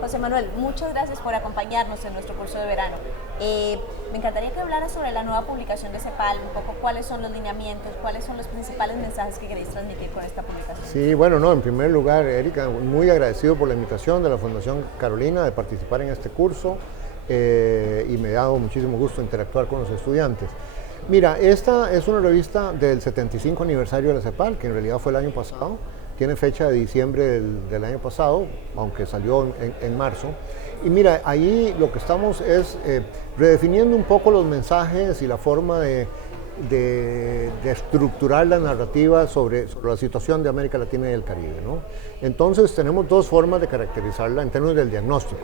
José Manuel, muchas gracias por acompañarnos en nuestro curso de verano. Me encantaría que hablara sobre la nueva publicación de CEPAL, un poco cuáles son los lineamientos, cuáles son los principales mensajes que queréis transmitir con esta publicación. Sí, bueno, no, en primer lugar, Erika, muy agradecido por la invitación de la Fundación Carolina de participar en este curso y me ha dado muchísimo gusto interactuar con los estudiantes. Mira, esta es una revista del 75 aniversario de la CEPAL, que en realidad fue el año pasado. Tiene fecha de diciembre del año pasado, aunque salió en marzo. Y mira, ahí lo que estamos es redefiniendo un poco los mensajes y la forma de estructurar la narrativa sobre la situación de América Latina y el Caribe, ¿no? Entonces tenemos dos formas de caracterizarla en términos del diagnóstico.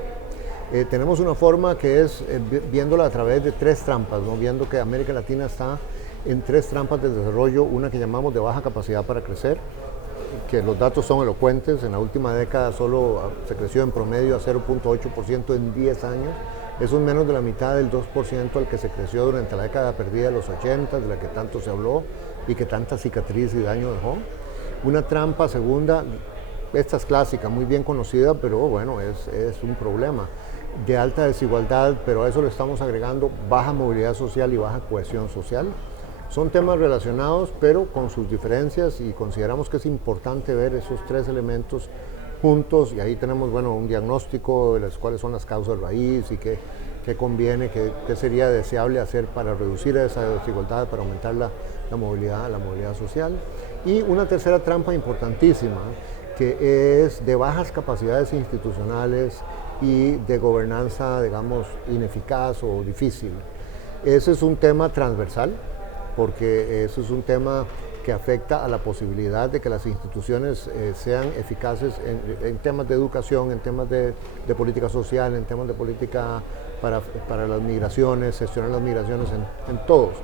Tenemos una forma que es viéndola a través de tres trampas, ¿no? Viendo que América Latina está en tres trampas de desarrollo, una que llamamos de baja capacidad para crecer, que los datos son elocuentes. En la última década solo se creció en promedio a 0.8% en 10 años. Eso es menos de la mitad del 2% al que se creció durante la década perdida de los 80, de la que tanto se habló y que tanta cicatriz y daño dejó. Una trampa segunda, esta es clásica, muy bien conocida, pero bueno, es un problema de alta desigualdad, pero a eso le estamos agregando baja movilidad social y baja cohesión social. Son temas relacionados, pero con sus diferencias, y consideramos que es importante ver esos tres elementos juntos, y ahí tenemos, bueno, un diagnóstico de las cuáles son las causas raíz y qué conviene, qué sería deseable hacer para reducir esa desigualdad, para aumentar la movilidad social. Y una tercera trampa importantísima, que es de bajas capacidades institucionales y de gobernanza, digamos, ineficaz o difícil. Ese es un tema transversal, porque eso es un tema que afecta a la posibilidad de que las instituciones sean eficaces en temas de educación, en temas de política social, en temas de política para las migraciones, gestionar las migraciones en todos.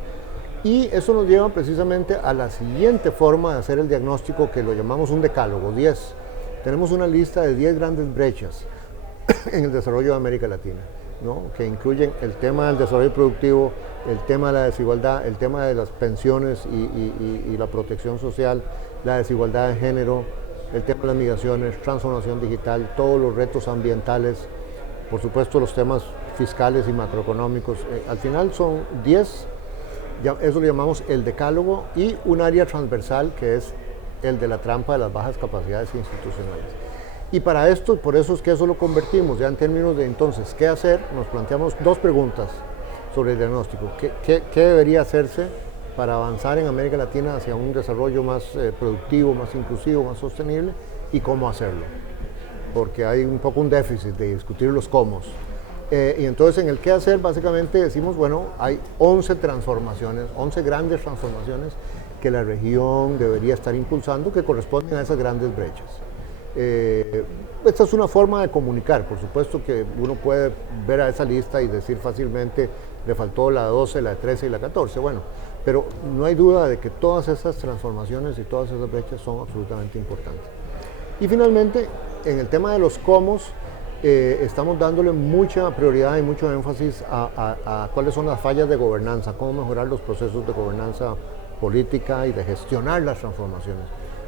Y eso nos lleva precisamente a la siguiente forma de hacer el diagnóstico, que lo llamamos un decálogo, 10. Tenemos una lista de 10 grandes brechas en el desarrollo de América Latina, ¿no? Que incluyen el tema del desarrollo productivo, el tema de la desigualdad, el tema de las pensiones y la protección social, la desigualdad de género, el tema de las migraciones, transformación digital, todos los retos ambientales, por supuesto los temas fiscales y macroeconómicos. Al final son 10, eso lo llamamos el decálogo, y un área transversal que es el de la trampa de las bajas capacidades institucionales. Y para esto, por eso es que eso lo convertimos ya en términos de entonces, ¿qué hacer? Nos planteamos dos preguntas sobre el diagnóstico. ¿Qué debería hacerse para avanzar en América Latina hacia un desarrollo más productivo, más inclusivo, más sostenible? ¿Y cómo hacerlo? Porque hay un poco un déficit de discutir los cómo. Y entonces en el qué hacer básicamente decimos, bueno, hay 11 transformaciones, 11 grandes transformaciones que la región debería estar impulsando, que corresponden a esas grandes brechas. Esta es una forma de comunicar, por supuesto que uno puede ver a esa lista y decir fácilmente le faltó la 12, la 13 y la 14, bueno, pero no hay duda de que todas esas transformaciones y todas esas brechas son absolutamente importantes. Y finalmente, en el tema de los cómo, estamos dándole mucha prioridad y mucho énfasis a cuáles son las fallas de gobernanza, cómo mejorar los procesos de gobernanza política y de gestionar las transformaciones.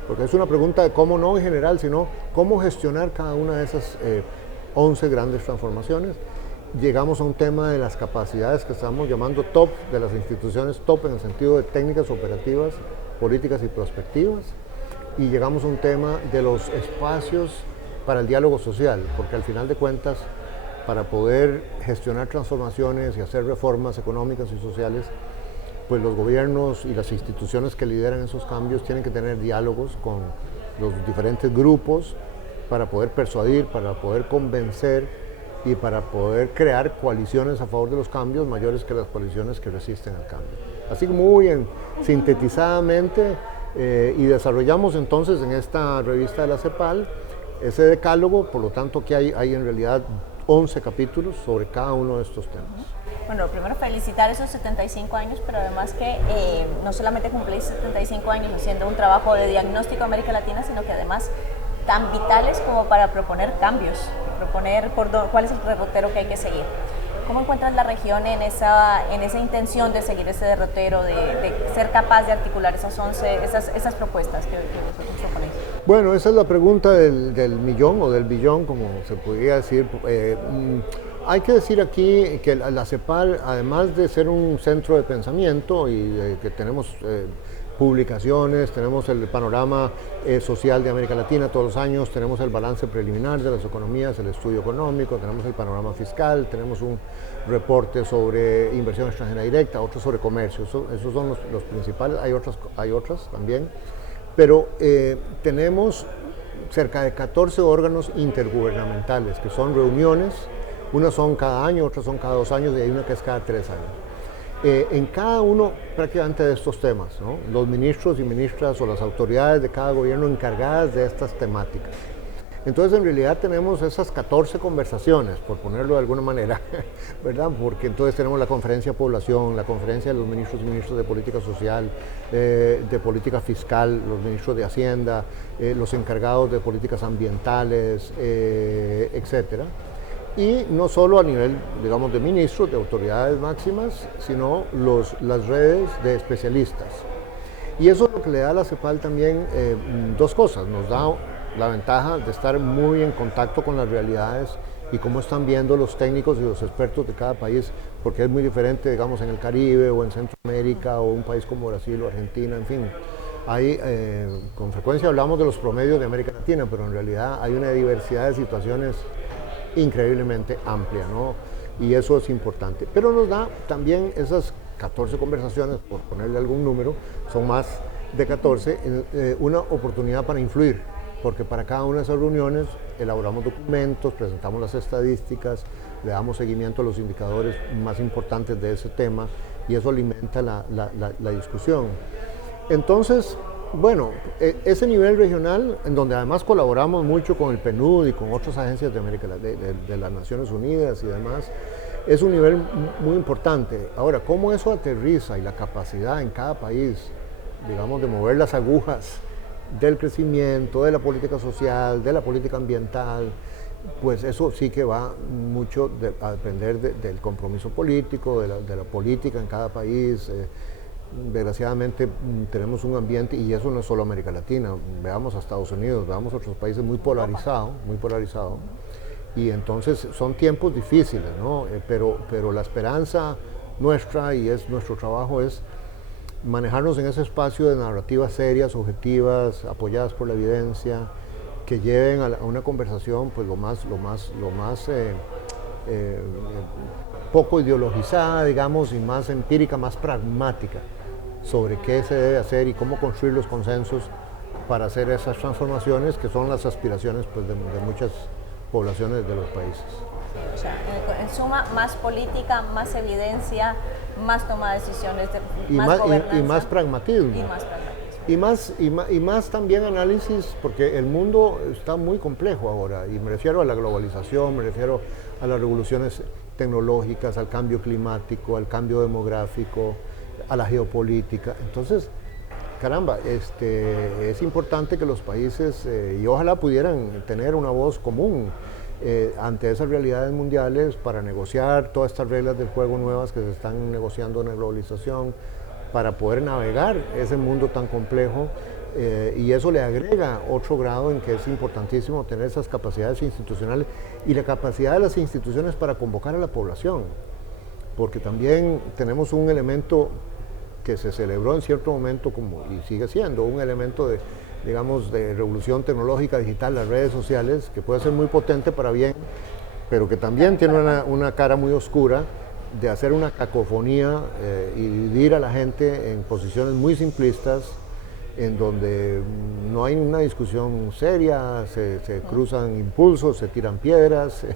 Porque es una pregunta de cómo no en general, sino cómo gestionar cada una de esas 11 grandes transformaciones. Llegamos a un tema de las capacidades que estamos llamando top, de las instituciones top en el sentido de técnicas operativas, políticas y prospectivas. Y llegamos a un tema de los espacios para el diálogo social, porque al final de cuentas, para poder gestionar transformaciones y hacer reformas económicas y sociales, pues los gobiernos y las instituciones que lideran esos cambios tienen que tener diálogos con los diferentes grupos para poder persuadir, para poder convencer y para poder crear coaliciones a favor de los cambios mayores que las coaliciones que resisten al cambio. Así que muy sintetizadamente, y desarrollamos entonces en esta revista de la CEPAL ese decálogo, por lo tanto que hay en realidad 11 capítulos sobre cada uno de estos temas. Bueno, primero felicitar esos 75 años, pero además que no solamente cumplís 75 años haciendo un trabajo de diagnóstico de América Latina, sino que además tan vitales como para proponer cambios, proponer cuál es el derrotero que hay que seguir. ¿Cómo encuentras la región en esa intención de seguir ese derrotero, de ser capaz de articular esas propuestas que vosotros proponéis? Bueno, esa es la pregunta del millón o del billón, como se podría decir. Hay que decir aquí que la CEPAL, además de ser un centro de pensamiento y que tenemos publicaciones, tenemos el panorama social de América Latina todos los años, tenemos el balance preliminar de las economías, el estudio económico, tenemos el panorama fiscal, tenemos un reporte sobre inversión extranjera directa, otro sobre comercio, esos son los principales, hay otras también, pero tenemos cerca de 14 órganos intergubernamentales, que son reuniones, unas son cada año, otras son cada 2 años y hay una que es cada 3 años. En cada uno prácticamente de estos temas, ¿no? Los ministros y ministras o las autoridades de cada gobierno encargadas de estas temáticas. Entonces, en realidad tenemos esas 14 conversaciones, por ponerlo de alguna manera, ¿verdad? Porque entonces tenemos la conferencia de población, la conferencia de los ministros y ministras de política social, de política fiscal, los ministros de Hacienda, los encargados de políticas ambientales, etcétera. Y no solo a nivel, digamos, de ministros, de autoridades máximas, sino las redes de especialistas. Y eso es lo que le da a la CEPAL también dos cosas. Nos da la ventaja de estar muy en contacto con las realidades y cómo están viendo los técnicos y los expertos de cada país, porque es muy diferente, digamos, en el Caribe o en Centroamérica o un país como Brasil o Argentina, en fin. Con frecuencia hablamos de los promedios de América Latina, pero en realidad hay una diversidad de situaciones increíblemente amplia, ¿no? Y eso es importante. Pero nos da también esas 14 conversaciones, por ponerle algún número, son más de 14, una oportunidad para influir, porque para cada una de esas reuniones elaboramos documentos, presentamos las estadísticas, le damos seguimiento a los indicadores más importantes de ese tema y eso alimenta la discusión. Entonces, bueno, ese nivel regional, en donde además colaboramos mucho con el PNUD y con otras agencias de las Naciones Unidas y demás, es un nivel muy importante. Ahora, ¿cómo eso aterriza y la capacidad en cada país, digamos, de mover las agujas del crecimiento, de la política social, de la política ambiental? Pues eso sí que va mucho a depender del compromiso político, de la política en cada país. Desgraciadamente tenemos un ambiente, y eso no es solo América Latina, veamos a Estados Unidos, veamos a otros países muy polarizado, y entonces son tiempos difíciles, ¿no? Pero la esperanza nuestra, y es nuestro trabajo, es manejarnos en ese espacio de narrativas serias, objetivas, apoyadas por la evidencia, que lleven a una conversación pues lo más poco ideologizada, digamos, y más empírica, más pragmática, sobre qué se debe hacer y cómo construir los consensos para hacer esas transformaciones que son las aspiraciones pues, de muchas poblaciones de los países. O sea, en suma, más política, más evidencia, más toma de decisiones, más gobernanza. Y más pragmatismo. Y más también análisis, porque el mundo está muy complejo ahora, y me refiero a la globalización, me refiero a las revoluciones tecnológicas, al cambio climático, al cambio demográfico, a la geopolítica. Entonces, caramba, es importante que los países, y ojalá pudieran tener una voz común ante esas realidades mundiales para negociar todas estas reglas del juego nuevas que se están negociando en la globalización, para poder navegar ese mundo tan complejo, y eso le agrega otro grado en que es importantísimo tener esas capacidades institucionales y la capacidad de las instituciones para convocar a la población, porque también tenemos un elemento que se celebró en cierto momento y sigue siendo un elemento de, digamos, de revolución tecnológica digital, las redes sociales, que puede ser muy potente para bien, pero que también tiene una cara muy oscura de hacer una cacofonía y dividir a la gente en posiciones muy simplistas, en donde no hay una discusión seria, se cruzan impulsos, se tiran piedras,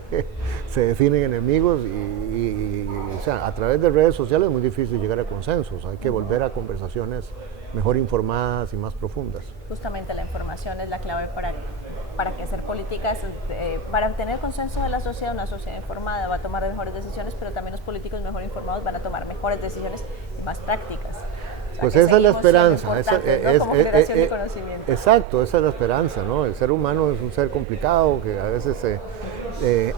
se definen enemigos y o sea, a través de redes sociales es muy difícil llegar a consensos, hay que volver a conversaciones mejor informadas y más profundas. Justamente la información es la clave para que hacer políticas, para tener consenso de la sociedad, una sociedad informada va a tomar mejores decisiones, pero también los políticos mejor informados van a tomar mejores decisiones y más prácticas. Pues esa es la esperanza. Como generación de conocimiento. Exacto, esa es la esperanza, ¿no? El ser humano es un ser complicado que a veces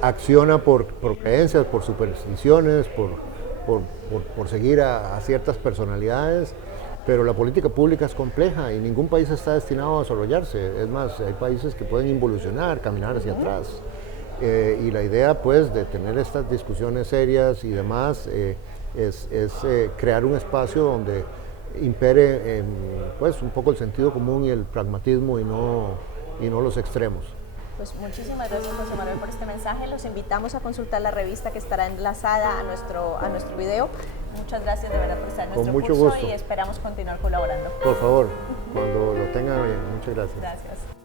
acciona por creencias, por supersticiones, por seguir a ciertas personalidades, pero la política pública es compleja y ningún país está destinado a desarrollarse. Es más, hay países que pueden involucionar, caminar hacia atrás. Y la idea, pues, de tener estas discusiones serias y demás es crear un espacio donde impere pues un poco el sentido común y el pragmatismo y no los extremos. Pues muchísimas gracias, José Manuel, por este mensaje. Los invitamos a consultar la revista que estará enlazada a nuestro video. Muchas gracias de verdad por estar en nuestro Con mucho curso gusto. y esperamos continuar colaborando. Por favor, cuando lo tengan, muchas gracias. Gracias.